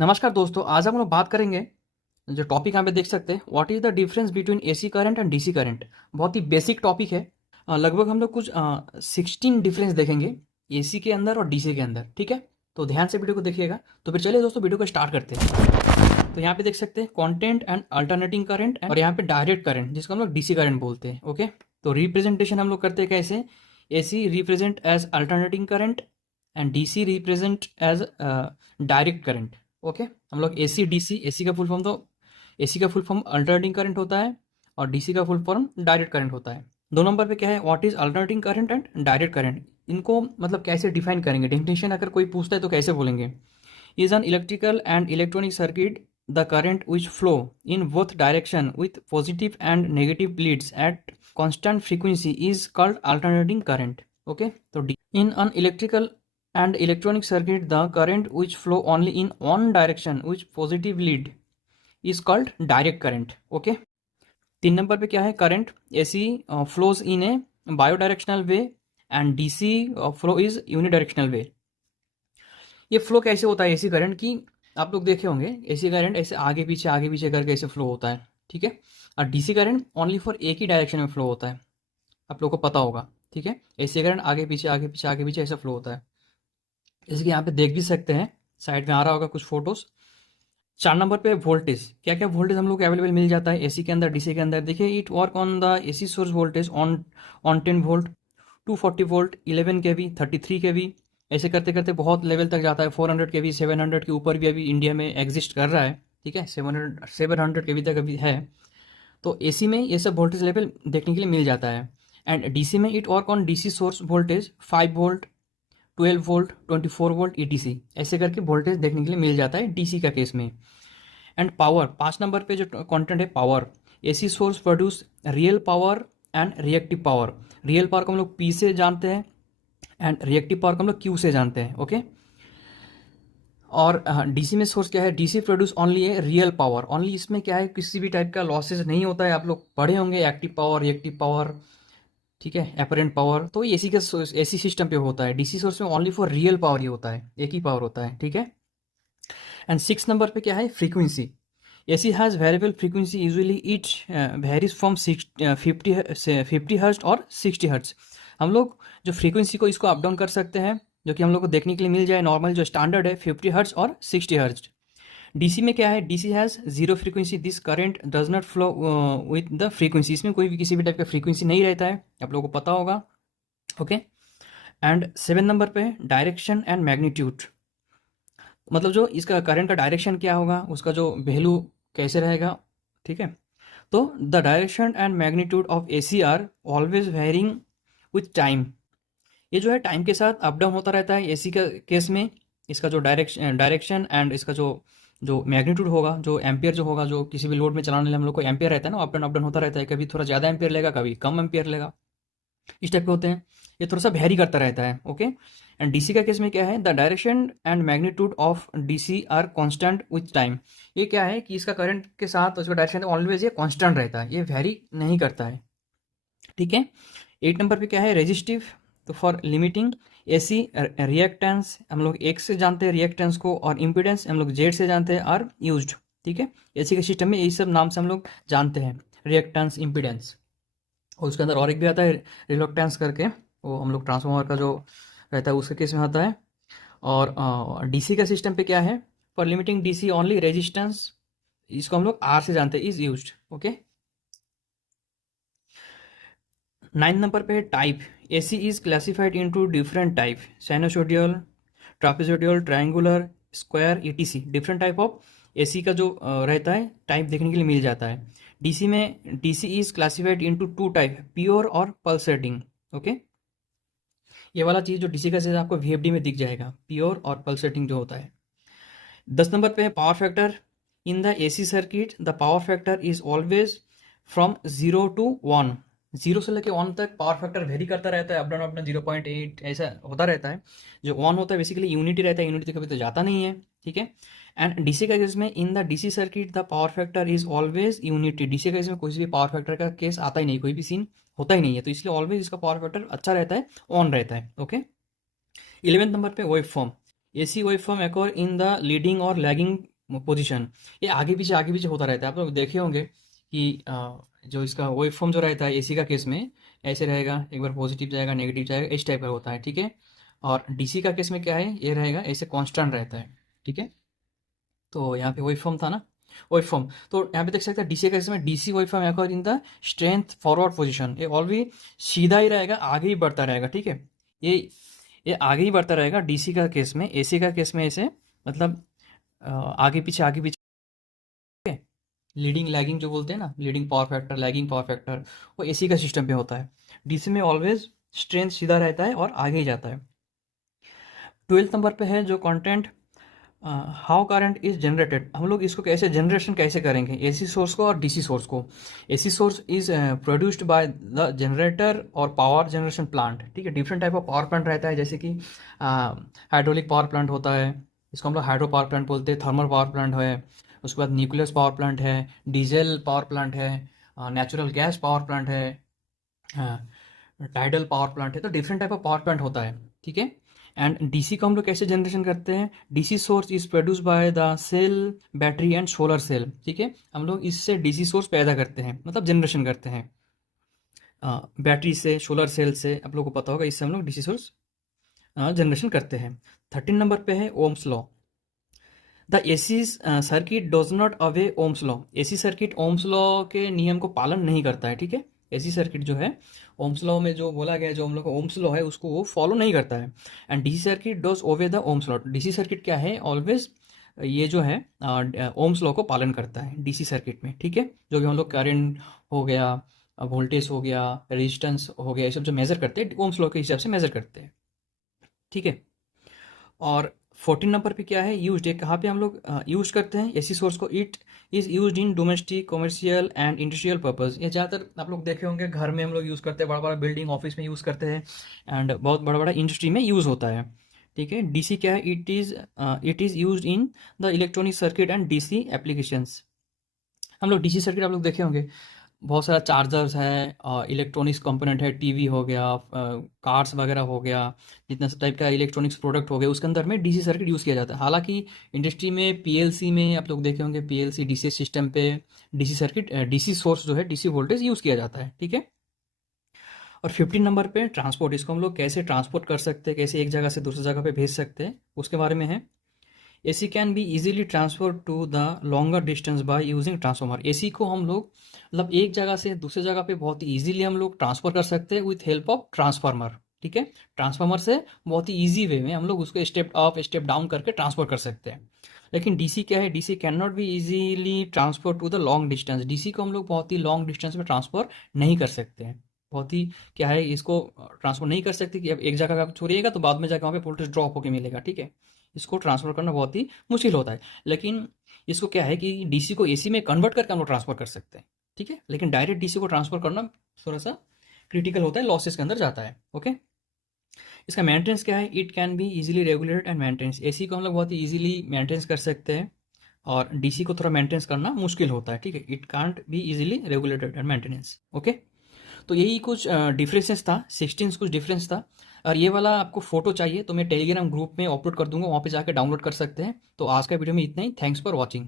नमस्कार दोस्तों, आज हम लोग बात करेंगे। जो टॉपिक यहाँ पे देख सकते हैं, what is the difference between AC current and DC current. बहुत ही बेसिक टॉपिक है। लगभग हम लोग कुछ 16 डिफरेंस देखेंगे एसी के अंदर और डीसी के अंदर। ठीक है, तो ध्यान से वीडियो को देखिएगा। तो फिर चलिए दोस्तों, वीडियो को स्टार्ट करते हैं। तो यहाँ पे देख सकते हैं कॉन्टेंट एंड अल्टरनेटिंग करंट, और यहाँ पे डायरेक्ट करंट जिसको हम लोग डीसी करंट बोलते हैं। ओके, तो रिप्रेजेंटेशन हम लोग करते हैं कैसे। AC represent as alternating current and DC represent as direct current. Okay, हम लोग एसी डीसी, एसी का फुल फॉर्म तो एसी का फुल फॉर्म अल्टरनेटिंग करंट होता है और डीसी का फुल फॉर्म डायरेक्ट करंट होता है। दो नंबर पे क्या है, what is alternating current and direct current. इनको मतलब कैसे डिफाइन करेंगे, डेफिनेशन अगर कोई पूछता है तो कैसे बोलेंगे। Is an electrical and electronic circuit the current which flow in both direction with positive and negative leads at constant frequency is called alternating current. Okay, so in an electrical and electronic circuit the current which flow only in one direction with positive lead is called direct current. Okay, तीन number पे क्या है, current AC flows in a bidirectional way and DC flow is unidirectional way. ये flow कैसे होता है AC current की, आप लोग देखे होंगे। एसी करंट ऐसे आगे पीछे करके ऐसे फ्लो होता है। ठीक है, और डीसी करंट ओनली फॉर एक ही डायरेक्शन में फ्लो होता है, आप लोग को पता होगा। ठीक है, एसी करंट आगे पीछे ऐसा फ्लो होता है। जैसे कि यहाँ पे देख भी सकते हैं, साइड में आ रहा होगा कुछ फोटोज। चार नंबर पे वोल्टेज, क्या क्या वोल्टेज हम लोग को अवेलेबल मिल जाता है एसी के अंदर डीसी के अंदर। देखिए, it work on the AC source voltage on 10 volt, 240 volt, 11 के वी, 33 के वी, ऐसे करते करते बहुत लेवल तक जाता है। 400 के वी, 700 के ऊपर भी अभी इंडिया में एग्जिस्ट कर रहा है। ठीक है, 700 के वी तक अभी है। तो एसी में ये सब वोल्टेज लेवल देखने के लिए मिल जाता है। एंड डीसी में it work on DC source voltage 5 volt, 12 volt, 24 volt etc, ऐसे करके वोल्टेज देखने के लिए मिल जाता है डीसी का केस में। एंड पावर, पाँच नंबर पे जो कंटेंट है power, AC source produce real power and reactive power. Real power को हम लोग पी से जानते हैं एंड रिएक्टिव पावर को हम लोग क्यू से जानते हैं। ओके, और डीसी में सोर्स क्या है, डीसी प्रोड्यूस ओनली है रियल पावर ओनली। इसमें क्या है, किसी भी टाइप का लॉसेज नहीं होता है। आप लोग पढ़े होंगे एक्टिव पावर, रिएक्टिव पावर, ठीक है, एपरेंट पावर, तो ये एसी का एसी सिस्टम पे होता है। डीसी सोर्स में ओनली फॉर रियल पावर ही होता है, एक ही पावर होता है। ठीक है, एंड सिक्स नंबर पे क्या है, frequency. AC has variable frequency, usually it varies from 50 hertz और 60 हर्ट्ज। हम लोग जो फ्रीक्वेंसी को इसको अप डाउन कर सकते हैं, जो कि हम लोग को देखने के लिए मिल जाए। नॉर्मल जो स्टैंडर्ड है 50 हर्ट्ज और 60 हर्ट्ज। डीसी में क्या है, DC has zero frequency, this current does not flow with the frequency. इसमें कोई भी किसी भी टाइप का फ्रीक्वेंसी नहीं रहता है, आप लोगों को पता होगा। ओके, एंड सेवन नंबर पे डायरेक्शन एंड मैग्नीट्यूड, मतलब जो इसका करंट का डायरेक्शन क्या होगा, उसका जो वैल्यू कैसे रहेगा। ठीक है, तो the direction and magnitude of A C are always varying with time. ये जो है टाइम के साथ अप डाउन होता रहता है एसी का केस में। इसका जो डायरेक्शन एंड इसका जो जो मैग्नीट्यूड होगा, जो एम्पियर जो होगा, जो किसी भी लोड में चलाने हम लोग को एम्पियर रहता है ना, अप डाउन होता रहता है। कभी थोड़ा ज़्यादा एम्पियर लेगा, कभी कम एम्पियर लेगा, इस टाइप के होते हैं। ये थोड़ा सा वेरी करता रहता है। ओके, एंड डीसी का केस में क्या है, the direction and magnitude of DC are constant with time. ये क्या है कि इसका करंट के साथ उसका डायरेक्शन ऑलवेज ये कांस्टेंट रहता है, ये वेरी नहीं करता है। ठीक है, एट नंबर पे क्या है, रेजिस्टिव, तो फॉर लिमिटिंग एसी रिएक्टेंस हम लोग एक्स से जानते हैं रिएक्टेंस को, और इम्पिडेंस हम लोग जेड से जानते हैं आर यूज्ड। ठीक है, एसी के सिस्टम में यही सब नाम से हम लोग जानते हैं, रिएक्टेंस, इम्पिडेंस। और उसके अंदर और एक भी आता है रिलक्टेंस करके, वो हम लोग ट्रांसफार्मर का जो रहता है उसके केस में आता है। और डीसी का सिस्टम पे क्या है, for limiting DC only resistance, इसको हम लोग आर से जानते हैं, is used. Okay, nine number पे है type. AC is classified into different type, sinusoidal, trapezoidal, triangular, square, ETC. Different type of AC का जो रहता है टाइप देखने के लिए मिल जाता है। डीसी में DC is classified into two type, pure और पल्सेटिंग। ओके, ये वाला चीज़ जो डीसी का आपको वीएफडी में दिख जाएगा, प्योर और पल्सेटिंग जो होता है। 10 नंबर पे है power factor. In the AC circuit the power factor is always from 0 to 1। 0 से लेकर 1 तक पावर फैक्टर वेरी करता रहता है, अप डाउन 0.8 ऐसा होता रहता है। जो 1 होता है बेसिकली यूनिटी रहता है, यूनिटी कभी तो जाता नहीं है। ठीक है, एंड डीसी का केस में in the DC circuit the power factor is always unity. DC का केस में कोई भी पावर फैक्टर का केस आता ही नहीं, कोई भी सीन होता ही नहीं है, तो इसलिए ऑलवेज इसका पावर फैक्टर अच्छा रहता है, ऑन रहता है। ओके, 11th नंबर पे wave form. AC wave form occur in the leading और लैगिंग पोजीशन। ये आगे पीछे होता रहता है। आप लोग देखे होंगे कि जो इसका वेव फॉर्म जो रहता है एसी का केस में ऐसे रहेगा, एक बार पॉजिटिव जाएगा नेगेटिव जाएगा, इस टाइप का होता है, ठीक है। और डीसी का केस में क्या है, ये रहेगा ऐसे कांस्टेंट रहता है, ठीक है। तो यहाँ पे वेव फॉर्म था ना, वेव फॉर्म, तो यहाँ पे देख सकते हैं डीसी का केस में DC wave form occur in the strength forward position. ये ऑलवेज सीधा ही रहेगा, आगे ही बढ़ता रहेगा, ठीक है। ये ये आगे ही बढ़ता रहेगा डीसी का केस में। एसी का केस में ऐसे मतलब आगे पीछे लीडिंग लैगिंग जो बोलते हैं ना, leading power factor lagging power factor, वो एसी का सिस्टम पे होता है। डीसी में ऑलवेज स्ट्रेंथ सीधा रहता है और आगे ही जाता है। 12th नंबर पे है जो content, how current is generated. हम लोग इसको कैसे जनरेशन कैसे करेंगे, एसी सोर्स को और डीसी सोर्स को। AC source is produced by the generator और पावर जनरेशन प्लांट, ठीक है। Different type of power plant रहता है, जैसे कि हाइड्रोलिक पावर प्लांट होता है, इसको हम लोग हाइड्रो पावर प्लांट बोलते हैं। थर्मल पावर प्लांट है, उसके बाद न्यूक्लियस पावर प्लांट है, डीजल पावर प्लांट है, नेचुरल गैस पावर प्लांट है, टाइडल पावर प्लांट है। तो different type of power plant होता है, ठीक है। एंड डीसी को हम लोग कैसे जनरेशन करते हैं, DC source is produce by the cell battery and solar cell, ठीक है। हम लोग इससे डीसी सोर्स पैदा करते हैं, मतलब जनरेशन करते हैं बैटरी से, सोलर सेल से, आप लोगों को पता होगा, इससे हम लोग डीसी सोर्स जनरेशन करते हैं। 13 नंबर पे है Ohm's law. The AC circuit dose not away Ohm's law. AC circuit Ohm's law के नियम को पालन नहीं करता है, ठीक है। एसी सर्किट जो है ओम्स लॉ में जो बोला गया, जो हम लोग का ओम्स लॉ है उसको वो फॉलो नहीं करता है। And DC circuit does obey the Ohm's law. DC circuit क्या है, ऑलवेज ये जो है ओम्स लॉ को पालन करता है डीसी सर्किट में, ठीक है। जो भी हम लोग करंट हो गया, वोल्टेज हो गया, रेजिस्टेंस हो गया, ये सब जो मेजर करते हैं ओम्स लॉ के हिसाब से मेजर करते हैं, ठीक है। और 14 नंबर पे क्या है, यूज्ड है, कहाँ पे हम लोग यूज करते हैं एसी सोर्स को। It is used in domestic commercial and industrial purpose. ये ज़्यादातर आप लोग देखे होंगे घर में हम लोग यूज़ करते हैं, बड़ा बड़ा बिल्डिंग ऑफिस में यूज़ करते हैं, एंड बहुत बड़ा बड़ा इंडस्ट्री में यूज़ होता है, ठीक है। डीसी क्या है, it is used in the electronic circuit and DC applications. हम लोग डीसी सर्किट आप लोग देखे होंगे, बहुत सारा चार्जर्स है, इलेक्ट्रॉनिक्स कंपोनेंट है, टीवी हो गया, कार्स वगैरह हो गया, जितना टाइप का इलेक्ट्रॉनिक्स प्रोडक्ट हो गया, उसके अंदर में डीसी सर्किट यूज़ किया जाता है। हालांकि इंडस्ट्री में पीएलसी में आप लोग देखे होंगे, पीएलसी डीसी सिस्टम पे डीसी सर्किट डीसी सोर्स जो है डीसी वोल्टेज यूज़ किया जाता है, ठीक है। और 15 नंबर पे ट्रांसपोर्ट, इसको हम लोग कैसे ट्रांसपोर्ट कर सकते हैं, कैसे एक जगह से दूसरी जगह पे भेज सकते हैं, उसके बारे में है। AC can be easily transfer to the longer distance by using transformer. AC को हम लोग मतलब एक जगह से दूसरी जगह पे बहुत ही ईजिली हम लोग ट्रांसफर कर सकते हैं विथ हेल्प ऑफ ट्रांसफार्मर, ठीक है। ट्रांसफार्मर से बहुत ही ईजी वे में हम लोग उसको स्टेप अप स्टेप डाउन करके ट्रांसफर कर सकते हैं। लेकिन डीसी क्या है, DC can not be easily transfer to the long distance. DC को हम लोग बहुत ही लॉन्ग डिस्टेंस में ट्रांसफर नहीं कर सकते हैं। बहुत ही क्या है, इसको ट्रांसफर नहीं कर सकते कि अब एक जगह का छोड़िएगा तो बाद में जाकर वहाँ पे वोल्टेज ड्रॉप होकर मिलेगा, ठीक है। इसको ट्रांसफ़र करना बहुत ही मुश्किल होता है। लेकिन इसको क्या है कि डीसी को एसी में कन्वर्ट करके हम लोग ट्रांसफ़र कर सकते हैं, ठीक है। लेकिन डायरेक्ट डीसी को ट्रांसफ़र करना थोड़ा-सा क्रिटिकल होता है, लॉसेस के अंदर जाता है, ओके। इसका मेंटेनेंस क्या है, it can be easily regulated and maintains. AC को हम लोग बहुत ही ईज़िली मेंटेनेंस कर सकते हैं और डीसी को थोड़ा मेंटेनेंस करना मुश्किल होता है, ठीक है। It can't be easily regulated and maintenance, okay. तो यही कुछ डिफरेंसेस था, 16 कुछ डिफरेंस था। और ये वाला आपको फ़ोटो चाहिए तो मैं टेलीग्राम ग्रुप में अपलोड कर दूंगा, वहाँ पे जाकर डाउनलोड कर सकते हैं। तो आज का वीडियो में इतना ही। Thanks for watching.